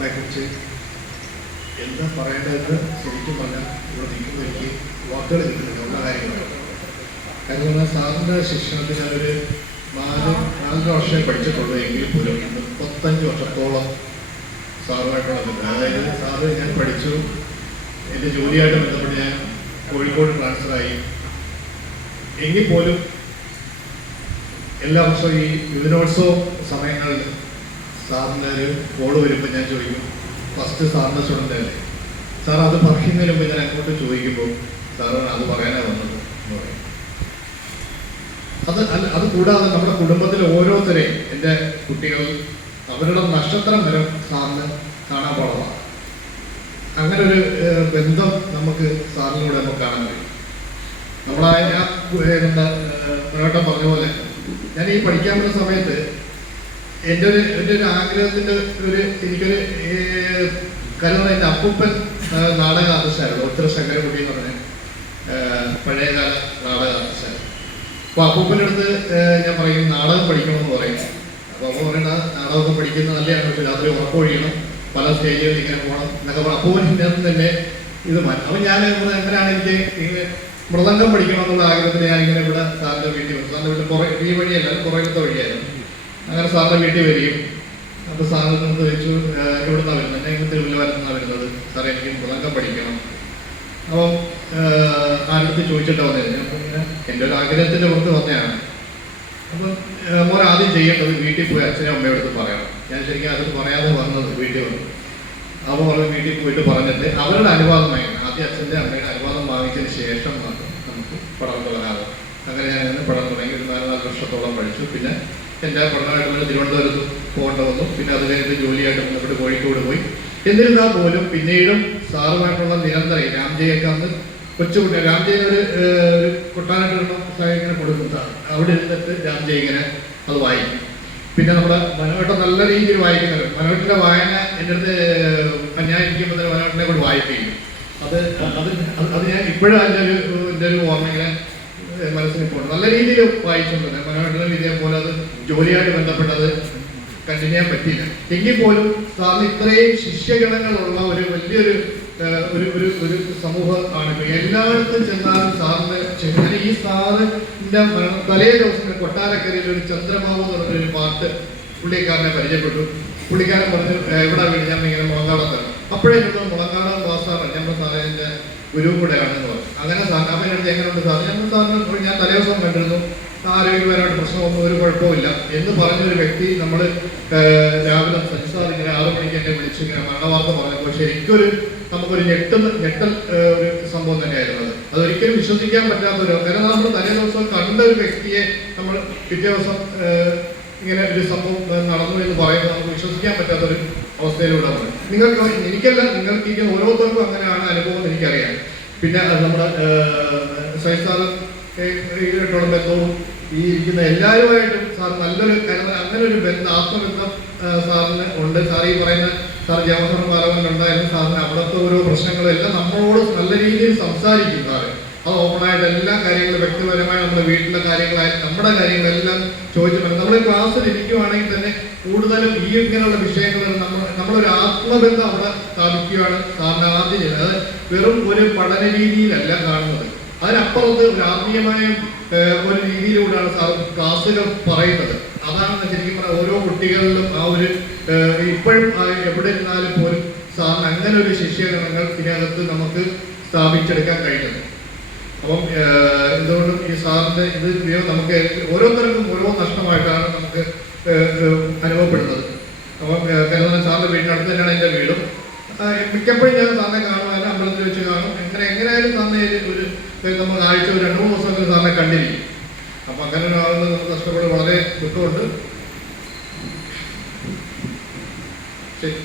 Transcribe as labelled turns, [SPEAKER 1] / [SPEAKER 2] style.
[SPEAKER 1] സാറിനെ കുറിച്ച് എന്താ പറയേണ്ടതെന്ന് ശരിക്കും പറഞ്ഞാൽ ഇവിടെ നിൽക്കുമ്പോൾ എനിക്ക് വാക്കുകൾ കിട്ടുന്നില്ല ഉള്ള കാര്യങ്ങളാണ് കാര്യം പറഞ്ഞാൽ സാറിന്റെ ശിക്ഷണത്തിൽ ഞാനൊരു നാല് നാലര വർഷമേ പഠിച്ചിട്ടുള്ളൂ എങ്കിൽ പോലും മുപ്പത്തഞ്ച് വർഷത്തോളം സാറുമായിട്ടുള്ള ബന്ധം. അതായത് സാറ് ഞാൻ പഠിച്ചു എന്റെ ജോലിയായിട്ട് ബന്ധപ്പെട്ട് ഞാൻ കോഴിക്കോട് ട്രാൻസ്ഫറായി എങ്കിൽ പോലും എല്ലാ വർഷവും ഈ യുവനോത്സവ സമയങ്ങളിൽ സാറിന് ഒരു കോൾ വരുമ്പോൾ ഞാൻ ചോദിക്കും ഫസ്റ്റ് സാറിന്റെ സ്റ്റുഡന്റ് അല്ലേ? സാർ അത് പറയുന്നതിന് വരുമ്പോൾ ഞാൻ അങ്ങോട്ട് ചോദിക്കുമ്പോൾ സാറ് അത് പറയാനാണ് വന്നത് എന്ന് പറയും. അത് അല്ല അത് കൂടാതെ നമ്മുടെ കുടുംബത്തിലെ ഓരോരുത്തരെയും എന്റെ കുട്ടികൾ അവരുടെ നക്ഷത്രം വരെ സാറിന് കാണാൻ പാടമാണ് അങ്ങനെ ഒരു ബന്ധം നമുക്ക് സാറിലൂടെ നമുക്ക് കാണാൻ കഴിയും. നമ്മളായ ഞാൻ എന്താ പറഞ്ഞ പോലെ ഞാൻ ഈ പഠിക്കാൻ പറ്റുന്ന സമയത്ത് എന്റെ ഒരു എന്റെ ഒരു ആഗ്രഹത്തിന്റെ ഒരു എനിക്കൊരു പറഞ്ഞാൽ എന്റെ അപ്പൂപ്പൻ നാടക ആർട്ടിസ്റ്റായിരുന്നു ഉത്തര ശങ്കരകുട്ടി എന്ന് പറഞ്ഞ പഴയകാല നാടക ആർട്ടിസ്റ്റായിരുന്നു അപ്പോൾ അപ്പൂപ്പന്റെ അടുത്ത് ഞാൻ പറയും നാടകം പഠിക്കണമെന്ന് പറയും. അപ്പോൾ അപ്പൊ പറയണ നാടകമൊക്കെ പഠിക്കുന്നത് നല്ലതാണ് പക്ഷെ രാത്രി ഉറപ്പൊഴിയണം പല സ്റ്റേജുകളിൽ ഇങ്ങനെ പോകണം എന്നൊക്കെ പറഞ്ഞു അടുത്ത് തന്നെ ഇത് മാറ്റി. അപ്പൊ ഞാൻ ഇവിടെ എങ്ങനെയാണ് എനിക്ക് ഇങ്ങനെ മൃദംഗം പഠിക്കണം എന്നുള്ള ആഗ്രഹത്തിൽ ഞാൻ ഇങ്ങനെ ഇവിടെ സാറിന്റെ വീട്ടിൽ വന്നു. സാറിന്റെ വീട്ടിൽ കുറേ ഈ വഴിയല്ല കുറേത്തെ വഴിയായിരുന്നു. അങ്ങനെ സാറിന്റെ വീട്ടിൽ വരികയും അപ്പോൾ സാറിൽ നിന്ന് ചോദിച്ചു എവിടെ നിന്നാണ് വരുന്നത്? എന്നെ ഇങ്ങനെ തിരുവല്ലവാരത്ത് നിന്നാണ് വരുന്നത്? സാറേ എനിക്ക് മുളങ്കം പഠിക്കണം. അപ്പം ആരുടെ ചോദിച്ചിട്ട് വന്നത് ഞാൻ ഇങ്ങനെ എന്റെ ഒരു ആഗ്രഹത്തിന്റെ പുറത്ത് വന്നതാണ്. അപ്പം മോൻ ആദ്യം ചെയ്യേണ്ടത് വീട്ടിൽ പോയി അച്ഛനും അമ്മയും അടുത്ത് പറയണം. ഞാൻ ശരിക്കും അത് പറയാതെ വന്നത് വീട്ടിൽ വന്നു. അപ്പോൾ അവർ വീട്ടിൽ പോയിട്ട് പറഞ്ഞിട്ട് അവരുടെ അനുവാദമായി ആദ്യം അച്ഛന്റെ അമ്മയുടെ അനുവാദം വാങ്ങിച്ചതിന് ശേഷം നമുക്ക് പഠനം തുടങ്ങാതെ അങ്ങനെ ഞാൻ പടം തുടങ്ങി. ഒരു നാല് നാല് വർഷത്തോളം പഠിച്ചു. പിന്നെ എന്റെ പഠനമായിട്ട് വന്ന് തിരുവനന്തപുരത്ത് പോകേണ്ട വന്നു. പിന്നെ അത് കഴിഞ്ഞിട്ട് ജോലിയായിട്ട് ബന്ധപ്പെട്ട് കോഴിക്കോട് പോയി. എന്നിരുന്നാൽ പോലും പിന്നീടും സാറുമായിട്ടുള്ള നിരന്തരം രാംജയൊക്കെ അന്ന് കൊച്ചുകുട്ടി രാംജയ ഒരു ഒരു പുസ്തകം ഇങ്ങനെ കൊടുക്കുന്നതാണ്. അവിടെ ഇരുന്നിട്ട് രാംജയ ഇങ്ങനെ അത് വായിക്കും. പിന്നെ നമ്മുടെ മനോട്ടം നല്ല രീതിയിൽ വായിക്കുന്നത് മനോട്ടിന്റെ വായന എന്റെ അടുത്ത് ഞാൻ ഇരിക്കുമ്പോൾ തന്നെ മനോട്ടിനെ കൂടി വായിപ്പിക്കും. അത് അത് അത് ഞാൻ ഇപ്പോഴും അതിന്റെ ഒരു എന്റെ ഒരു ഓർമ്മ ഇങ്ങനെ ഏഹ്, മനസ്സിൽ ഇപ്പോൾ നല്ല രീതിയിൽ വായിച്ചുകൊണ്ടിരുന്നത് മനോട്ടിനും ഇതേപോലെ അത് ജോലിയായിട്ട് ബന്ധപ്പെട്ടത് കണ്ടിന്യൂ ചെയ്യാൻ പറ്റിയില്ല. എങ്കിൽ പോലും സാറിന് ഇത്രയും ശിഷ്യഗണങ്ങളുള്ള ഒരു വലിയൊരു ഒരു ഒരു ഒരു സമൂഹം ആണ് എല്ലായിടത്തും ചെന്നാലും സാറിന് ചെന്നാൽ ഈ സാറിന്റെ തലേ ദിവസം കൊട്ടാരക്കരയിൽ ഒരു ചന്ദ്രമാവ് എന്ന് പറഞ്ഞൊരു പാട്ട് പുള്ളിക്കാരനെ പരിചയപ്പെട്ടു. പുള്ളിക്കാരൻ പറഞ്ഞു എവിടെ വീട്? ഞാൻ ഇങ്ങനെ മുളങ്കാടത്താണ് അപ്പോഴേ ഇരുന്നു മുളങ്കാടം വാസാറാണ് ഞാൻ സാറിന്റെ ഗുരുവും കൂടെയാണെന്ന് പറഞ്ഞു. അങ്ങനെ സാറിന് അപ്പം എന്റെ എങ്ങനെയുണ്ട് സാർ? ഞാൻ സാറിന് ഞാൻ തലേ ദിവസം കണ്ടിരുന്നു. ആരോഗ്യപരമായിട്ട് പ്രശ്നമൊന്നും ഒരു കുഴപ്പമില്ല എന്ന് പറഞ്ഞ ഒരു വ്യക്തി നമ്മൾ രാവിലെ സജിസാർ ഇങ്ങനെ ആറു മണിക്ക് എന്നെ വിളിച്ച് ഇങ്ങനെ മരണവാർത്ത പറഞ്ഞപ്പോൾ ശരിക്കൊരു നമുക്കൊരു ഞെട്ടൽ ഞെട്ടൽ ഒരു സംഭവം തന്നെയായിരുന്നു അത്. അതൊരിക്കലും വിശ്വസിക്കാൻ പറ്റാത്ത ഒരു കാരണം നമ്മൾ തലേ ദിവസം കണ്ട ഒരു വ്യക്തിയെ നമ്മൾ പിറ്റേ ദിവസം ഇങ്ങനെ ഒരു സംഭവം നടന്നു എന്ന് പറയുന്നത് നമുക്ക് വിശ്വസിക്കാൻ പറ്റാത്തൊരു അവസ്ഥയിലൂടെ നിങ്ങൾക്ക് എനിക്കല്ല നിങ്ങൾക്ക് ഇങ്ങനെ ഓരോരുത്തർക്കും അങ്ങനെയാണ് അനുഭവം എനിക്കറിയാം. പിന്നെ നമ്മുടെ സൈസാറ് ഇതിനായിട്ടുള്ള ബന്ധവും ഈ ഇരിക്കുന്ന എല്ലാവരുമായിട്ടും സാർ നല്ലൊരു കാരണം അങ്ങനെ ഒരു ബന്ധം ആത്മബന്ധം സാറിന് ഉണ്ട്. സാർ ഈ പറയുന്ന സാർ ജവഹർ പാലവനുണ്ടായിരുന്ന സാറിന് അവിടുത്തെ ഓരോ പ്രശ്നങ്ങളും എല്ലാം നമ്മളോട് നല്ല രീതിയിൽ സംസാരിക്കും സാറ്. അത് ഓപ്പണായിട്ട് എല്ലാ കാര്യങ്ങളും വ്യക്തിപരമായി നമ്മുടെ വീട്ടിലെ കാര്യങ്ങളായാലും നമ്മുടെ കാര്യങ്ങളെല്ലാം ചോദിച്ചു നമ്മൾ ക്ലാസ്സിൽ ഇരിക്കുവാണെങ്കിൽ തന്നെ കൂടുതലും ഈ ഇങ്ങനെയുള്ള വിഷയങ്ങളിൽ നമ്മൾ നമ്മളൊരു ആത്മബന്ധം അവിടെ സ്ഥാപിക്കുകയാണ് സാറിന് ആദ്യം ചെയ്യുന്നത് അത് വെറും ഒരു പഠന രീതിയിലല്ല കാണുന്നത്. അതിനപ്പുറത്ത് ഒരു ആത്മീയമായ ഒരു രീതിയിലൂടെയാണ് സാർ ക്ലാസ്സുകൾ പറയുന്നത്. അതാണ് ശരിക്കും പറഞ്ഞാൽ ഓരോ കുട്ടികളിലും ആ ഒരു ഇപ്പോഴും എവിടെ ഇരുന്നാലും പോലും സാറിന് അങ്ങനെ ഒരു ശിഷ്യഗണങ്ങൾ ഇതിനകത്ത് നമുക്ക് സ്ഥാപിച്ചെടുക്കാൻ കഴിയുന്നത്. അപ്പം എന്തുകൊണ്ടും ഈ സാറിന്റെ ഇത് ഉപയോഗം നമുക്ക് ഓരോരുത്തർക്കും ഓരോ നഷ്ടമായിട്ടാണ് നമുക്ക് അനുഭവപ്പെടുന്നത്. അപ്പം കാരണം സാറിന്റെ വീടിനടുത്ത് തന്നെയാണ് എന്റെ വീടും. മിക്കപ്പോഴും ഞാൻ തന്നെ കാണും അമ്പലത്തിൽ വെച്ച് കാണും. എങ്ങനെ എങ്ങനെയായാലും തന്നെ ഒരു നമ്മൾ ആഴ്ച ഒരു രണ്ട് മൂന്ന് ദിവസം സാറിനെ കണ്ടിരിക്കും. അപ്പം അങ്ങനെ ഒരാളെന്ന് നമുക്ക് കഷ്ടപ്പെട്ട് വളരെ ദുഃഖമുണ്ട്. ശരി.